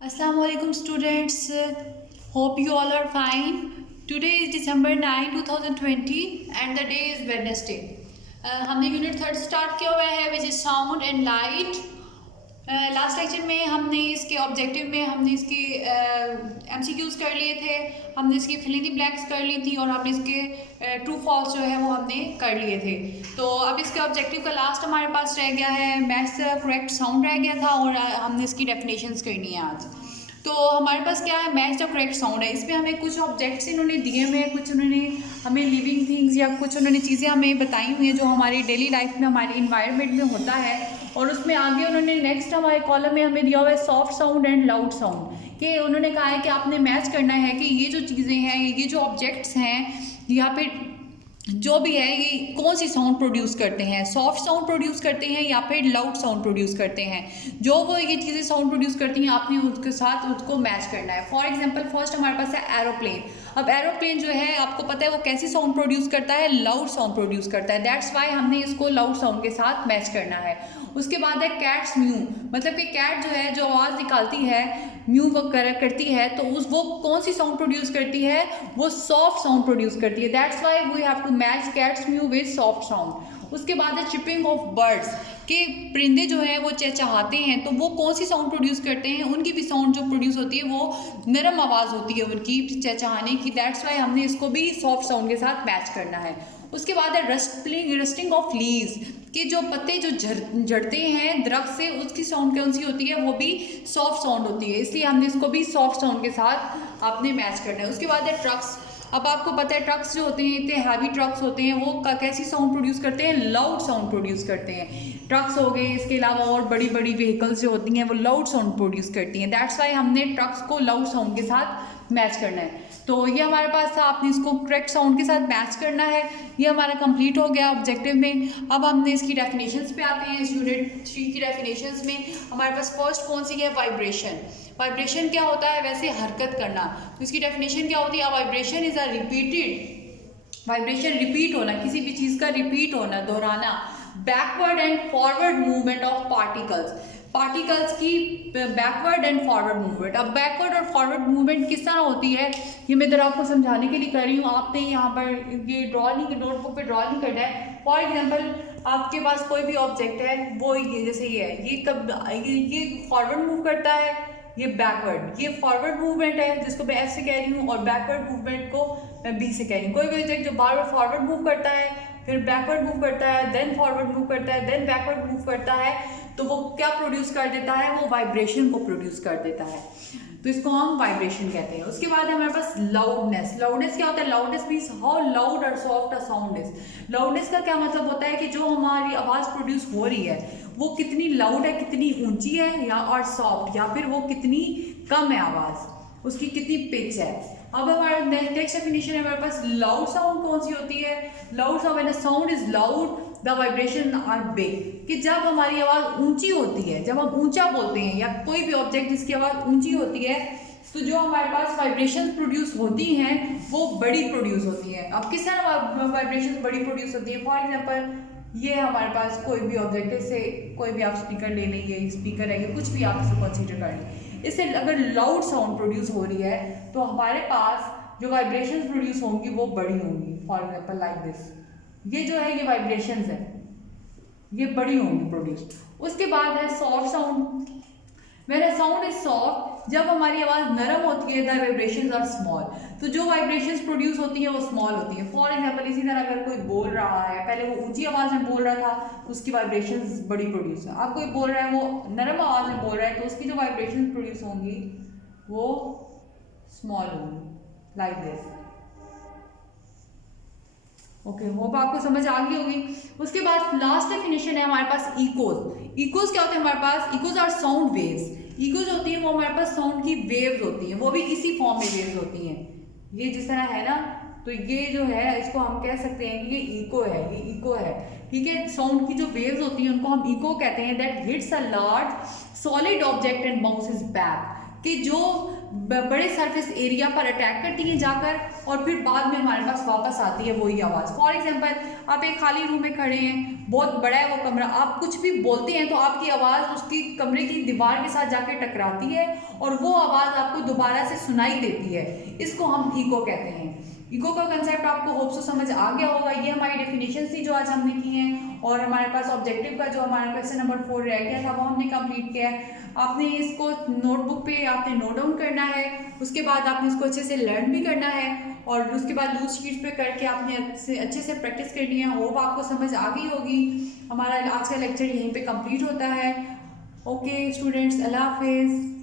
Assalamualaikum students. Hope you all are fine. Today is December 9, 2020 and the day is Wednesday. हमने unit 3 start किया हुआ है which is sound and light. Last lecture में हमने इसके objective में हमने इसके MCQs कर लिए थे, हमने इसकी फिलिंग द ब्लैंक्स कर ली थी और हमने इसके ट्रू फॉल्स जो है वो हमने कर लिए थे. तो अब इसके ऑब्जेक्टिव का लास्ट हमारे पास रह गया है मैथ्स करेक्ट साउंड रह गया था और हमने इसकी डेफिनेशंस करनी है आज. तो हमारे पास क्या है मैच द करेक्ट साउंड है. इसमें हमें कुछ ऑब्जेक्ट्स इन्होंने दिए हुए हैं, कुछ उन्होंने हमें लिविंग थिंग्स या कुछ उन्होंने चीज़ें हमें बताई हुई हैं जो हमारी डेली लाइफ में हमारे इन्वायरमेंट में होता है. और उसमें आगे उन्होंने नेक्स्ट हमारे कॉलम में हमें दिया हुआ है soft sound and loud sound. कि उन्होंने कहा है कि आपने मैच करना है कि ये जो चीज़ें हैं, ये जो ऑब्जेक्ट्स हैं, यहाँ पे जो भी है ये कौन सी साउंड प्रोड्यूस करते हैं, सॉफ्ट साउंड प्रोड्यूस करते हैं या फिर लाउड साउंड प्रोड्यूस करते हैं. जो वो ये चीज़ें साउंड प्रोड्यूस करती हैं आपने उसके साथ उसको मैच करना है. फॉर एग्जांपल फर्स्ट हमारे पास है एरोप्लेन. अब एरोप्लेन जो है आपको पता है वो कैसी साउंड प्रोड्यूस करता है, लाउड साउंड प्रोड्यूस करता है. दैट्स वाई हमने इसको लाउड साउंड के साथ मैच करना है. उसके बाद है कैट्स म्यू, मतलब कि कैट जो है जो आवाज़ निकालती है म्यू करती है तो वो कौन सी साउंड प्रोड्यूस करती है, वो सॉफ्ट साउंड प्रोड्यूस करती है. That's why we have to match cats mew with soft sound. उसके बाद है चिपिंग ऑफ बर्ड्स, के परिंदे जो हैं वो चहचहाते हैं तो वो कौन सी साउंड प्रोड्यूस करते हैं, उनकी भी साउंड जो प्रोड्यूस होती है वो नरम आवाज़ होती है उनकी चहचहाने की. दैट्स वाई हमने इसको भी सॉफ्ट साउंड के साथ मैच करना है. उसके बाद है रस्टिंग ऑफ लीव्स, कि जो पत्ते जो झड़ते हैं दरख्त से उसकी साउंड कौन सी होती है, वो भी सॉफ्ट साउंड होती है. इसलिए हमने इसको भी सॉफ्ट साउंड के साथ आपने मैच करना है. उसके बाद है ट्रक्स. अब आपको पता है ट्रक्स जो होते हैं इतने हैवी ट्रक्स होते हैं वो कैसी साउंड प्रोड्यूस करते हैं, लाउड साउंड प्रोड्यूस करते हैं. ट्रक्स हो गए, इसके अलावा और बड़ी बड़ी व्हीकल्स जो होती हैं वो लाउड साउंड प्रोड्यूस करती हैं. दैट्स वाई हमने ट्रक्स को लाउड साउंड के साथ मैच करना है. तो ये हमारे पास था, आपने इसको करेक्ट साउंड के साथ मैच करना है. ये हमारा कंप्लीट हो गया ऑब्जेक्टिव में. अब हमने इसकी डेफिनेशंस पे आते हैं. इस यूनिट 3 की डेफिनेशंस में हमारे पास फर्स्ट कौन सी है, वाइब्रेशन. वाइब्रेशन क्या होता है, वैसे हरकत करना. तो इसकी डेफिनेशन क्या होती है, vibration is a repeated, vibration repeat होना, किसी भी चीज़ का रिपीट होना, दोहराना. Backward and forward movement of particles की बैकवर्ड एंड फॉरवर्ड मूवमेंट. अब बैकवर्ड और फॉरवर्ड मूवमेंट किस तरह होती है ये मैं इधर आपको समझाने के लिए कर रही हूँ. आपने यहाँ पर ये ड्रॉ नहीं, नोटबुक पे ड्रॉ नहीं करना है. फॉर एग्जांपल आपके पास कोई भी ऑब्जेक्ट है, वो ये जैसे ये है, ये कब ये फॉरवर्ड मूव करता है, ये बैकवर्ड, ये फॉरवर्ड मूवमेंट है जिसको मैं एफ से कह रही हूँ और बैकवर्ड मूवमेंट को मैं बी से कह रही हूँ. कोई भी ऑब्जेक्ट जो बार बार फॉरवर्ड मूव करता है, फिर बैकवर्ड मूव करता है, देन फॉरवर्ड मूव करता है, देन बैकवर्ड मूव करता है, तो वो क्या प्रोड्यूस कर देता है, वो वाइब्रेशन को प्रोड्यूस कर देता है. तो इसको हम वाइब्रेशन कहते हैं. उसके बाद है हमारे पास लाउडनेस. लाउडनेस क्या होता है, लाउडनेस मीन्स हाउ लाउड और soft a sound is. Loudness का क्या मतलब होता है कि जो हमारी आवाज़ प्रोड्यूस हो रही है वो कितनी लाउड है, कितनी ऊंची है, या और सॉफ्ट, या फिर वो कितनी कम है आवाज़, उसकी कितनी पिच है. अब हमारा नेक्स्ट डेफिनेशन है हमारे पास लाउड साउंड कौन सी होती है. Loud sound when a sound is loud the vibration are big, कि जब हमारी आवाज़ ऊंची होती है, जब हम ऊंचा बोलते हैं या कोई भी ऑब्जेक्ट जिसकी आवाज़ ऊंची होती है तो जो हमारे पास वाइब्रेशन प्रोड्यूस होती हैं वो बड़ी प्रोड्यूस होती हैं. अब किस तरह वाइब्रेशन बड़ी प्रोड्यूस होती है, फॉर एग्जाम्पल ये हमारे पास कोई भी ऑब्जेक्ट है, से कोई भी आप स्पीकर ले लें, ये स्पीकर है, ये कुछ भी आप इसे कंसीडर कर लें. इससे अगर लाउड साउंड प्रोड्यूस हो रही है तो हमारे पास जो वाइब्रेशंस प्रोड्यूस होंगी वो बड़ी होंगी. फॉर एग्जांपल लाइक दिस, ये जो है ये वाइब्रेशंस है, ये बड़ी होंगी प्रोड्यूस. उसके बाद है soft sound. When a sound is soft, जब हमारी आवाज़ नरम होती है, द वाइब्रेशंस आर स्मॉल, तो जो वाइब्रेशंस प्रोड्यूस होती हैं वो स्मॉल होती हैं. फॉर एग्जांपल इसी तरह अगर कोई बोल रहा है, पहले वो ऊंची आवाज़ में बोल रहा था तो उसकी वाइब्रेशंस बड़ी प्रोड्यूस है. अब कोई बोल रहा है वो नरम आवाज़ में बोल रहा है तो उसकी जो वाइब्रेशंस प्रोड्यूस होंगी वो स्मॉल होंगी, लाइक दिस. ओके, होप आपको समझ आ गई होगी. उसके बाद लास्ट डेफिनेशन है हमारे पास इकोज. इकोज क्या होते हैं हमारे पास, echoes are sound waves. Echoes होती है वो हमारे पास साउंड की वेव्स होती हैं, वो भी इसी फॉर्म में वेव्स होती हैं. ये जिस तरह है ना, तो ये जो है इसको हम कह सकते हैं कि ये इको है, ये इको है. ठीक है, साउंड की जो वेव्स होती हैं उनको हम इको कहते हैं. That hits a large solid object and bounces back, कि जो बड़े सरफेस एरिया पर अटैक करती हैं जाकर और फिर बाद में हमारे पास वापस आती है वही आवाज़। फॉर एग्जांपल, आप एक खाली रूम में खड़े हैं, बहुत बड़ा है वो कमरा, आप कुछ भी बोलते हैं तो आपकी आवाज़ उसकी कमरे की दीवार के साथ जाके टकराती है और वो आवाज़ आपको दोबारा से सुनाई देती है। इसको हम इको कहते हैं। इको का कंसेप्ट आपको होप सो समझ आ गया होगा। ये हमारी डेफिनेशन थी जो आज हमने की हैं और हमारे पास ऑब्जेक्टिव का जो हमारा क्वेश्चन नंबर 4 रह गया था वो हमने कंप्लीट किया है। आपने इसको नोटबुक पे आपने नोट डाउन करना है, उसके बाद आपने इसको अच्छे से लर्न भी करना है और उसके बाद लूज शीट पे करके आपने अच्छे से प्रैक्टिस करनी है। होप आपको समझ आ गई होगी। हमारा आज का लेक्चर यहीं पे कंप्लीट होता है। ओके स्टूडेंट्स, अल्लाह हाफिज़।